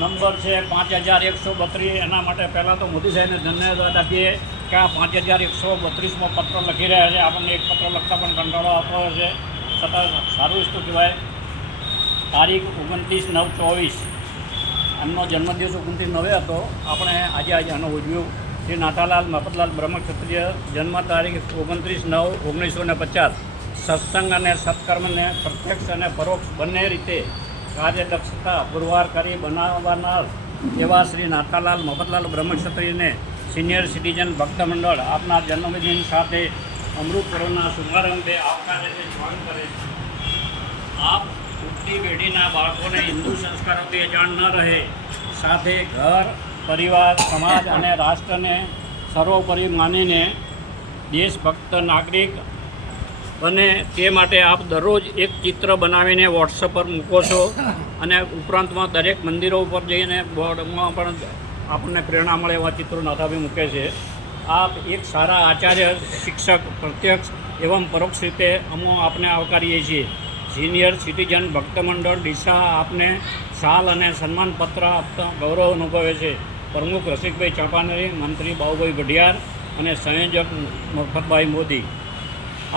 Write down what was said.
Number છે 5132. એના માટે પહેલાં તો મોદી સાહેબને ધન્યવાદ આપીએ કે આ 5132મો પત્ર લખી રહ્યા છે. આપણને એક પત્ર લખતા પણ કંટાળો આવતો હોય છે, છતાં સારું વસ્તુ કહેવાય. તારીખ 29/9/24. એમનો જન્મદિવસ 29/9 હતો. આપણે આજે આનો ઉજવ્યું. શ્રી નાથાલાલ મફતલાલ બ્રહ્મક્ષત્રિય, જન્મ તારીખ 29/9/1950. સત્સંગ અને સત્કર્મને પ્રત્યક્ષ અને પરોક્ષ બંને રીતે કાર્યદક્ષતા પુરવાર કરી બનાવનાર એવા શ્રી નાથાલાલ મફતલાલ બ્રહ્મક્ષત્રિયને સિનિયર સિટીઝન ભક્ત મંડળ આપના જન્મદિન સાથે અમૃત પર્વના શુભારંભે આવકારે છે, સ્વાગત કરે છે. આપ ઉઠતી પેઢીના બાળકોને હિન્દુ સંસ્કારોથી અજાણ ન રહે, સાથે ઘર, પરિવાર, સમાજ અને રાષ્ટ્રને સર્વોપરી માનીને દેશભક્ત નાગરિક બને તે માટે આપ દરરોજ એક ચિત્ર બનાવીને વોટ્સઅપ પર મૂકો છો અને ઉપરાંતમાં દરેક મંદિરો ઉપર જઈને બોર્ડમાં પણ આપણને પ્રેરણા મળે એવા ચિત્રો નાથાભાઈ મૂકે છે. આપ એક સારા આચાર્ય, શિક્ષક, પ્રત્યક્ષ એવં પરોક્ષ રીતે આપને આવકારીએ છીએ. સિનિયર સિટીઝન ભક્ત મંડળ ડીસા આપને શાલ અને સન્માનપત્ર આપતા ગૌરવ અનુભવે છે. પ્રમુખ રસિકભાઈ ચાંપાનેરી, મંત્રી બાબુભાઈ ગઢિયાર અને સંયોજક મફતભાઈ મોદી.